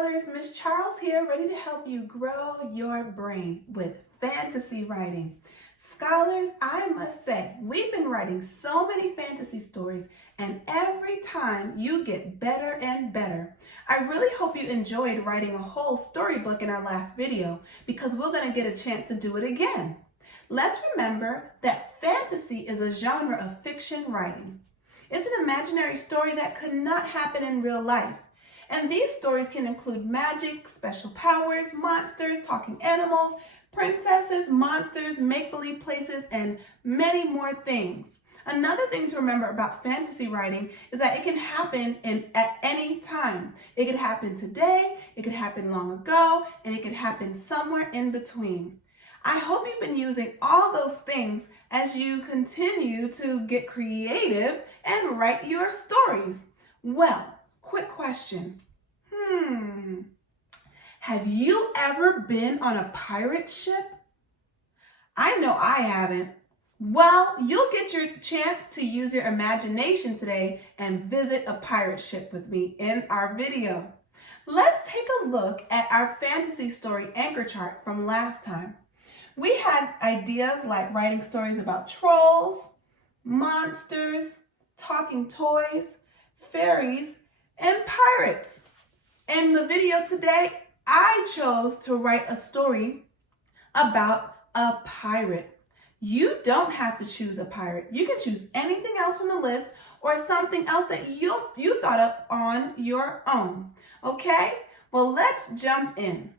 scholars, Miss Charles here, ready to help you grow your brain with fantasy writing. Scholars, I must say, we've been writing so many fantasy stories, and every time you get better and better. I really hope you enjoyed writing a whole storybook in our last video, because we're going to get a chance to do it again. Let's remember that fantasy is a genre of fiction writing. It's an imaginary story that could not happen in real life. And these stories can include magic, special powers, monsters, talking animals, princesses, monsters, make-believe places, and many more things. Another thing to remember about fantasy writing is that it can happen at any time. It could happen today, it could happen long ago, and it could happen somewhere in between. I hope you've been using all those things as you continue to get creative and write your stories. Well, quick question. Have you ever been on a pirate ship? I know I haven't. Well, you'll get your chance to use your imagination today and visit a pirate ship with me in our video. Let's take a look at our fantasy story anchor chart from last time. We had ideas like writing stories about trolls, monsters, talking toys, fairies, and pirates. In the video today, I chose to write a story about a pirate. You don't have to choose a pirate. You can choose anything else from the list or something else that you thought up on your own. Okay? Well, let's jump in.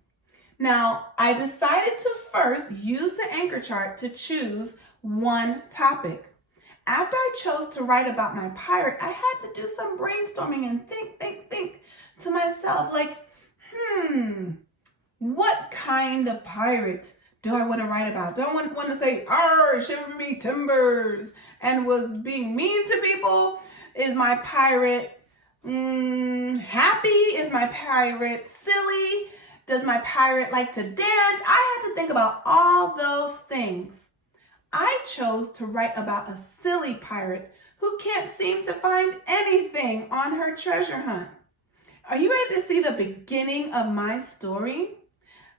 Now, I decided to first use the anchor chart to choose one topic. After I chose to write about my pirate, I had to do some brainstorming and think to myself, like, what kind of pirate do I want to write about? Do I want to say, "Arr, shiver me timbers," and was being mean to people? Is my pirate happy? Is my pirate silly? Does my pirate like to dance? I had to think about all those things. I chose to write about a silly pirate who can't seem to find anything on her treasure hunt. Are you ready to see the beginning of my story?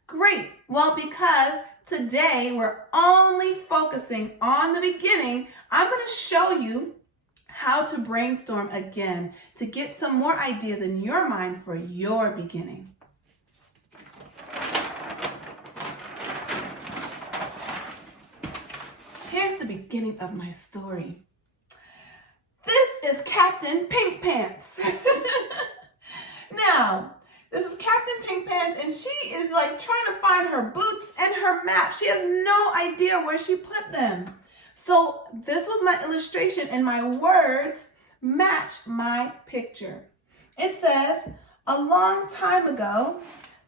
Great. Well, because today we're only focusing on the beginning, I'm going to show you how to brainstorm again to get some more ideas in your mind for your beginning. Here's the beginning of my story. This is Captain Pink Pants. Now, this is Captain Pink Pants, and she is like trying to find her boots and her map. She has no idea where she put them. So this was my illustration, and my words match my picture. It says, a long time ago,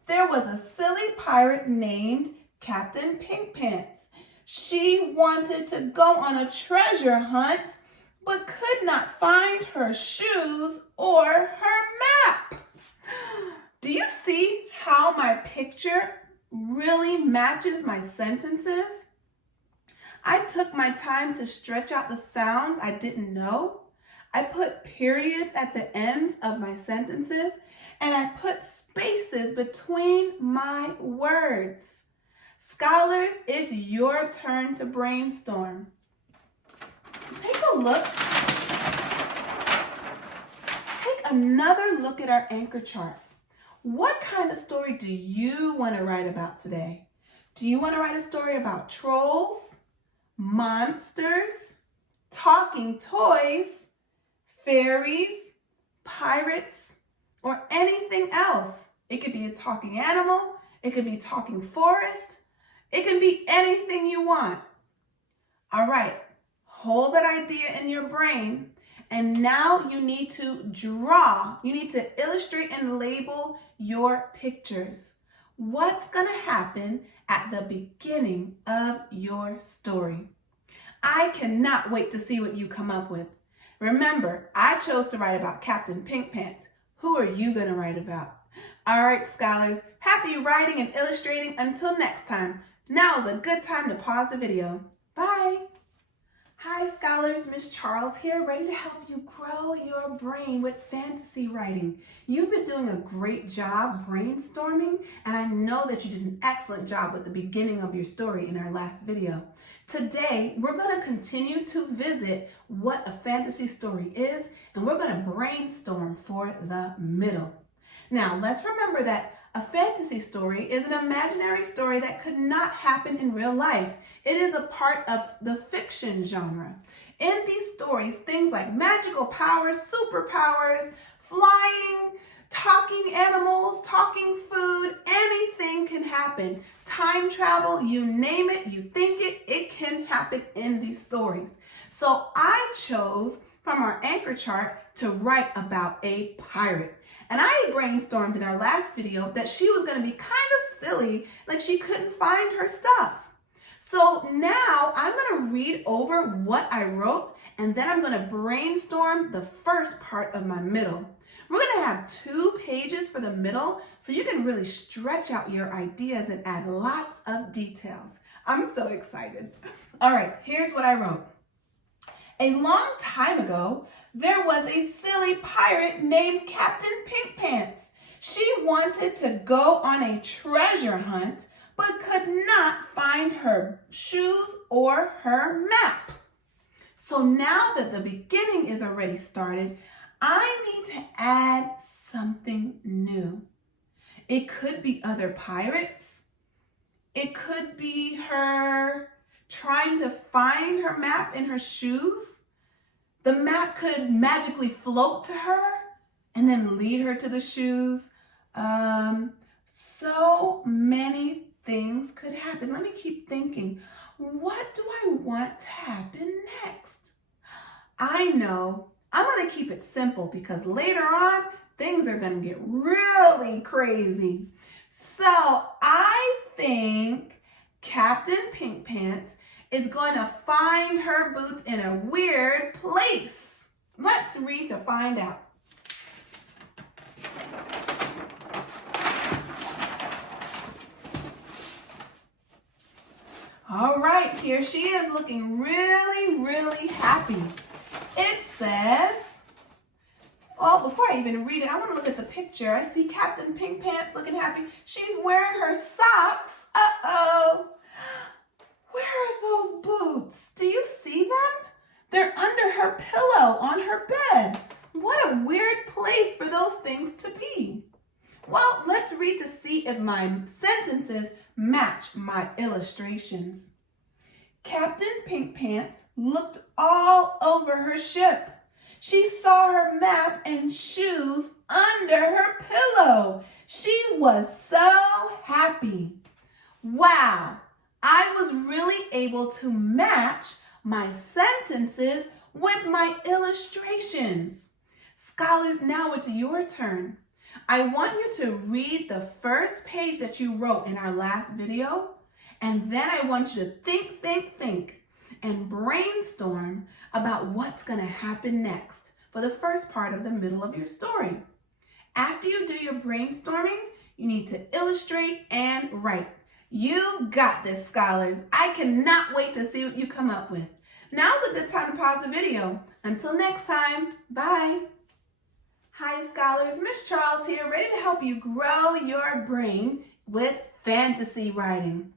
there was a silly pirate named Captain Pink Pants. She wanted to go on a treasure hunt, but could not find her shoes or her map. Do you see how my picture really matches my sentences? I took my time to stretch out the sounds I didn't know. I put periods at the ends of my sentences, and I put spaces between my words. Scholars, it's your turn to brainstorm. Take a look. Take another look at our anchor chart. What kind of story do you want to write about today? Do you want to write a story about trolls, monsters, talking toys, fairies, pirates, or anything else? It could be a talking animal. It could be a talking forest. It can be anything you want. All right, hold that idea in your brain, and now you need to draw. You need to illustrate and label your pictures. What's going to happen at the beginning of your story? I cannot wait to see what you come up with. Remember, I chose to write about Captain Pink Pants. Who are you going to write about? All right, scholars, happy writing and illustrating. Until next time. Now is a good time to pause the video. Bye. Hi scholars, Miss Charles here, ready to help you grow your brain with fantasy writing. You've been doing a great job brainstorming, and I know that you did an excellent job with the beginning of your story in our last video. Today, we're going to continue to visit what a fantasy story is, and we're going to brainstorm for the middle. Now, let's remember that a fantasy story is an imaginary story that could not happen in real life. It is a part of the fiction genre. In these stories, things like magical powers, superpowers, flying, talking animals, talking food, anything can happen. Time travel, you name it, you think it, it can happen in these stories. So I chose from our anchor chart to write about a pirate. And I brainstormed in our last video that she was going to be kind of silly, like she couldn't find her stuff. So now I'm going to read over what I wrote, and then I'm going to brainstorm the first part of my middle. We're going to have 2 pages for the middle, so you can really stretch out your ideas and add lots of details. I'm so excited. All right, here's what I wrote. A long time ago, there was a silly pirate named Captain Pink Pants. She wanted to go on a treasure hunt, but could not find her shoes or her map. So now that the beginning is already started, I need to add something new. It could be other pirates. It could be her trying to find her map in her shoes. The map could magically float to her and then lead her to the shoes. So many things could happen. Let me keep thinking. What do I want to happen next? I know I'm going to keep it simple because later on, things are going to get really crazy. So I think Captain Pink Pants is going to find her boots in a weird place. Let's read to find out. All right, here she is looking really, really happy. It says, well, before I even read it, I want to look at the picture. I see Captain Pink Pants looking happy. She's wearing her socks. Uh-oh. Where are those boots? Do you see them? They're under her pillow on her bed. What a weird place for those things to be. Well, let's read to see if my sentences match my illustrations. Captain Pink Pants looked all over her ship. She saw her map and shoes under her pillow. She was so happy. Wow, I was really able to match my sentences with my illustrations. Scholars, now it's your turn. I want you to read the first page that you wrote in our last video, and then I want you to think, and brainstorm about what's going to happen next for the first part of the middle of your story. After you do your brainstorming, you need to illustrate and write. You got this, scholars. I cannot wait to see what you come up with. Now's a good time to pause the video. Until next time, bye. Hi, scholars. Miss Charles here, ready to help you grow your brain with fantasy writing.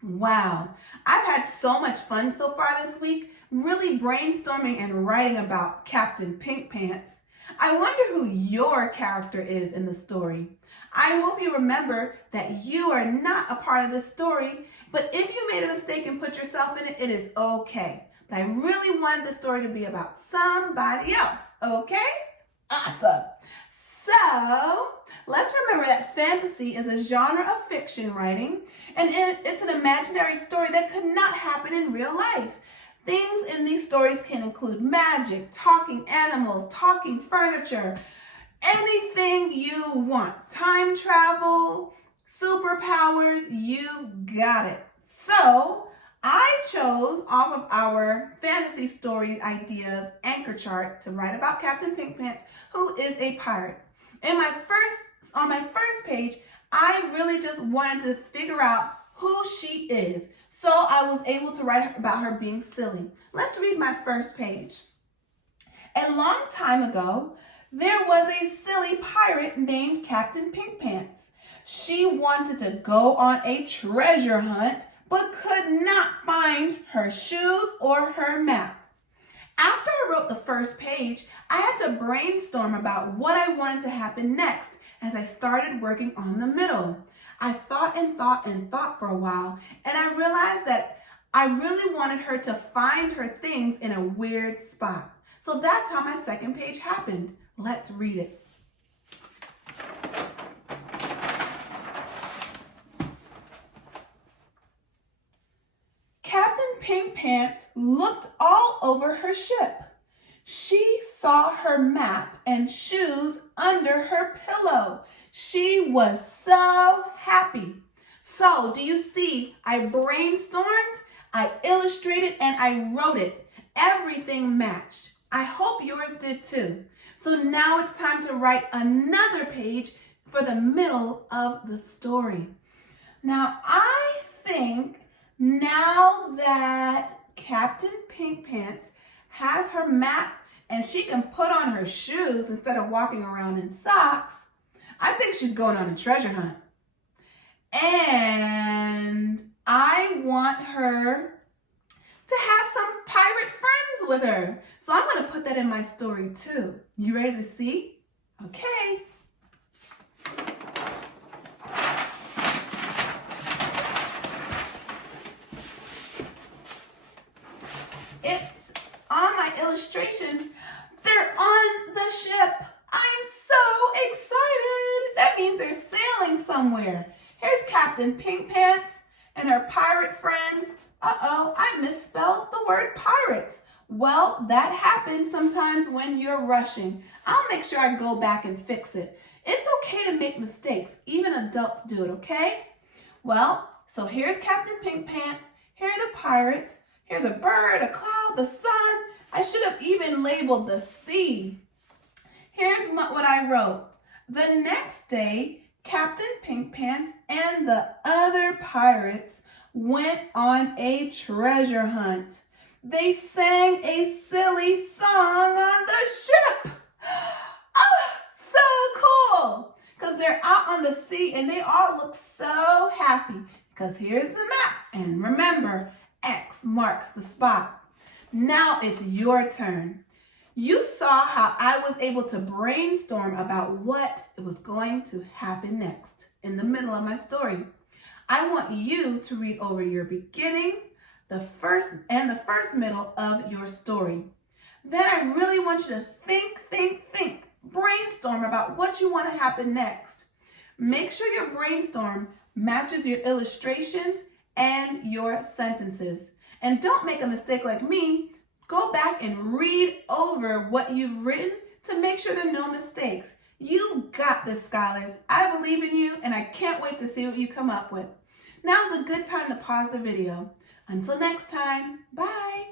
Wow, I've had so much fun so far this week, really brainstorming and writing about Captain Pink Pants. I wonder who your character is in the story. I hope you remember that you are not a part of the story, but if you made a mistake and put yourself in it, it is okay. But I really wanted the story to be about somebody else, okay? Awesome. So let's remember that fantasy is a genre of fiction writing, and it's an imaginary story that could not happen in real life. Things in these stories can include magic, talking animals, talking furniture, anything you want. Time travel, superpowers, you got it. So I chose off of our fantasy story ideas anchor chart to write about Captain Pink Pants, who is a pirate. On my first page, I really just wanted to figure out who she is. So I was able to write about her being silly. Let's read my first page. A long time ago, there was a silly pirate named Captain Pink Pants. She wanted to go on a treasure hunt, but could not find her shoes or her map. After I wrote the first page, I had to brainstorm about what I wanted to happen next as I started working on the middle. I thought and thought and thought for a while, and I realized that I really wanted her to find her things in a weird spot. So that's how my second page happened. Let's read it. Captain Pink Pants looked all over her ship. She saw her map and shoes under her pillow. She was so happy. So, do you see? I brainstormed, I illustrated, and I wrote it. Everything matched. I hope yours did too. So now it's time to write another page for the middle of the story. Now, I think now that Captain Pink Pants has her map and she can put on her shoes instead of walking around in socks, I think she's going on a treasure hunt. And I want her to have some pirate friends with her. So I'm going to put that in my story too. You ready to see? Okay. It's on my illustrations. They're on the ship. I'm so excited. That means they're sailing somewhere. Here's Captain Pink Pants and her pirate friends. Uh-oh, I misspelled the word pirates. Well, that happens sometimes when you're rushing. I'll make sure I go back and fix it. It's okay to make mistakes. Even adults do it, okay? Well, so here's Captain Pink Pants. Here are the pirates. Here's a bird, a cloud, the sun. I should have even labeled the sea. Here's what I wrote. The next day, Captain Pink Pants and the other pirates went on a treasure hunt. They sang a silly song on the ship. Oh, so cool. Because they're out on the sea and they all look so happy. Because here's the map. And remember, X marks the spot. Now it's your turn. You saw how I was able to brainstorm about what was going to happen next in the middle of my story. I want you to read over your beginning, the first middle of your story. Then I really want you to think, brainstorm about what you want to happen next. Make sure your brainstorm matches your illustrations and your sentences. And don't make a mistake like me. Go back and read over what you've written to make sure there are no mistakes. You've got this, scholars. I believe in you, and I can't wait to see what you come up with. Now's a good time to pause the video. Until next time, bye.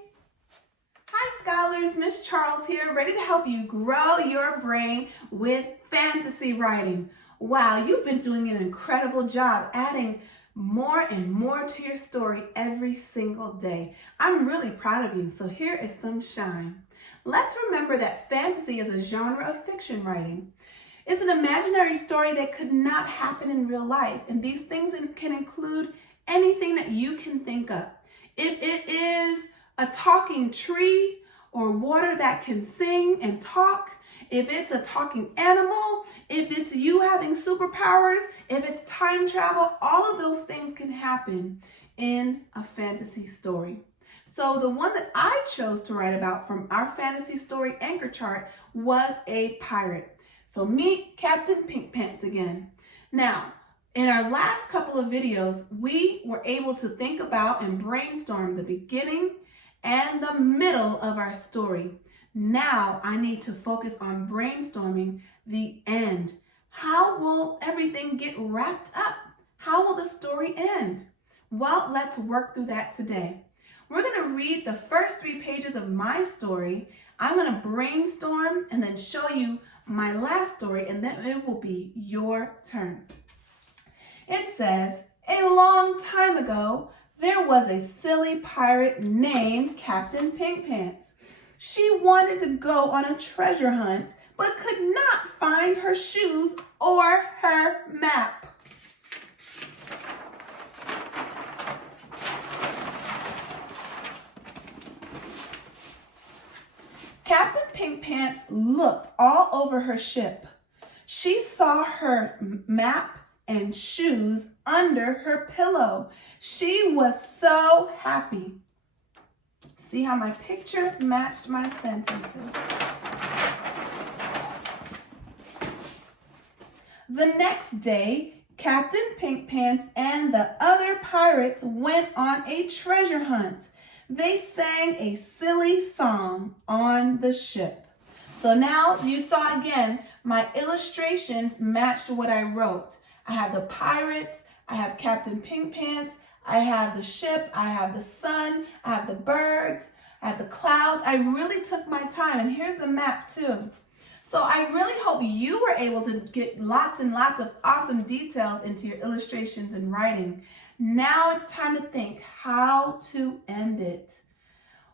Hi, scholars. Miss Charles here, ready to help you grow your brain with fantasy writing. Wow, you've been doing an incredible job adding more and more to your story every single day. I'm really proud of you, so here is some shine. Let's remember that fantasy is a genre of fiction writing. It's an imaginary story that could not happen in real life, and these things can include anything that you can think of. If it is a talking tree or water that can sing and talk, if it's a talking animal, if it's you having superpowers, if it's time travel, all of those things can happen in a fantasy story. So the one that I chose to write about from our fantasy story anchor chart was a pirate. So meet Captain Pink Pants again. Now, in our last couple of videos, we were able to think about and brainstorm the beginning and the middle of our story. Now I need to focus on brainstorming the end. How will everything get wrapped up? How will the story end? Well, let's work through that today. We're going to read the first 3 pages of my story. I'm going to brainstorm and then show you my last story, and then it will be your turn. It says, a long time ago, There was a silly pirate named Captain Pink Pants. She wanted to go on a treasure hunt, but could not find her shoes or her map. Captain Pink Pants looked all over her ship. She saw her map and shoes under her pillow. She was so happy. See how my picture matched my sentences. The next day, Captain Pink Pants and the other pirates went on a treasure hunt. They sang a silly song on the ship. So now you saw again, my illustrations matched what I wrote. I have the pirates, I have Captain Pink Pants, I have the ship, I have the sun, I have the birds, I have the clouds. I really took my time, and here's the map too. So I really hope you were able to get lots and lots of awesome details into your illustrations and writing. Now it's time to think how to end it.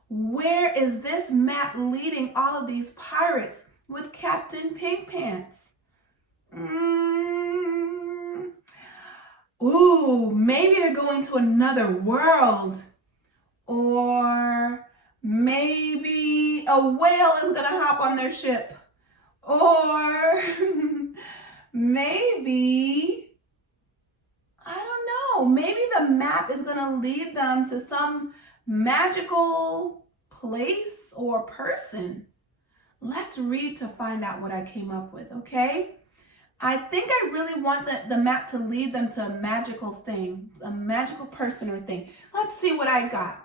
Where is this map leading all of these pirates with Captain Pink Pants? Ooh, maybe they're going to another world. Or maybe a whale is going to hop on their ship. Or maybe, I don't know, maybe the map is going to lead them to some magical place or person. Let's read to find out what I came up with, okay? I think I really want the map to lead them to a magical thing, a magical person or thing. Let's see what I got.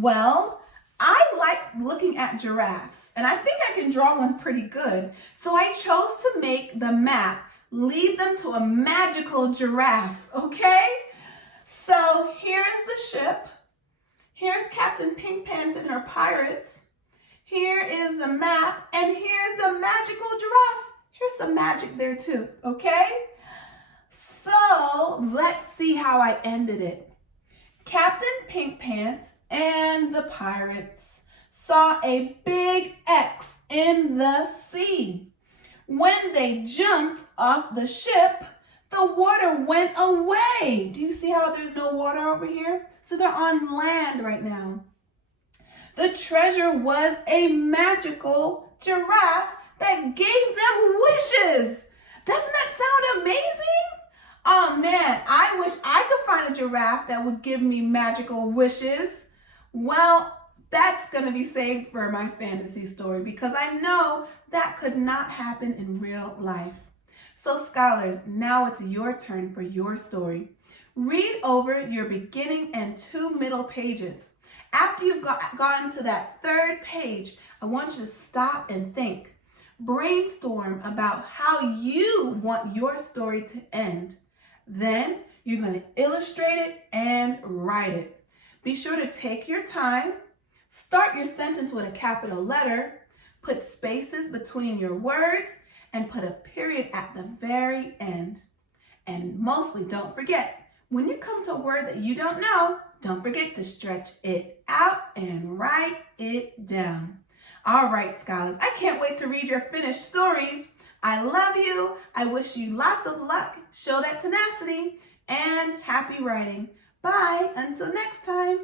Well, I like looking at giraffes, and I think I can draw one pretty good. So I chose to make the map lead them to a magical giraffe, okay? So here's the ship. Here's Captain Pink Pants and her pirates. Here is the map, and here's the magical giraffe. Here's some magic there too, okay? So let's see how I ended it. Captain Pink Pants and the pirates saw a big X in the sea. When they jumped off the ship, the water went away. Do you see how there's no water over here? So they're on land right now. The treasure was a magical giraffe that gave them wishes. Doesn't that sound amazing? Oh man, I wish I could find a giraffe that would give me magical wishes. Well, that's going to be saved for my fantasy story because I know that could not happen in real life. So scholars, now it's your turn for your story. Read over your beginning and 2 middle pages. After you've gotten to that 3rd page, I want you to stop and think. Brainstorm about how you want your story to end. Then you're going to illustrate it and write it. Be sure to take your time. Start your sentence with a capital letter. Put spaces between your words and put a period at the very end. And mostly don't forget, when you come to a word that you don't know, don't forget to stretch it out and write it down. All right, scholars, I can't wait to read your finished stories. I love you. I wish you lots of luck. Show that tenacity and happy writing. Bye until next time.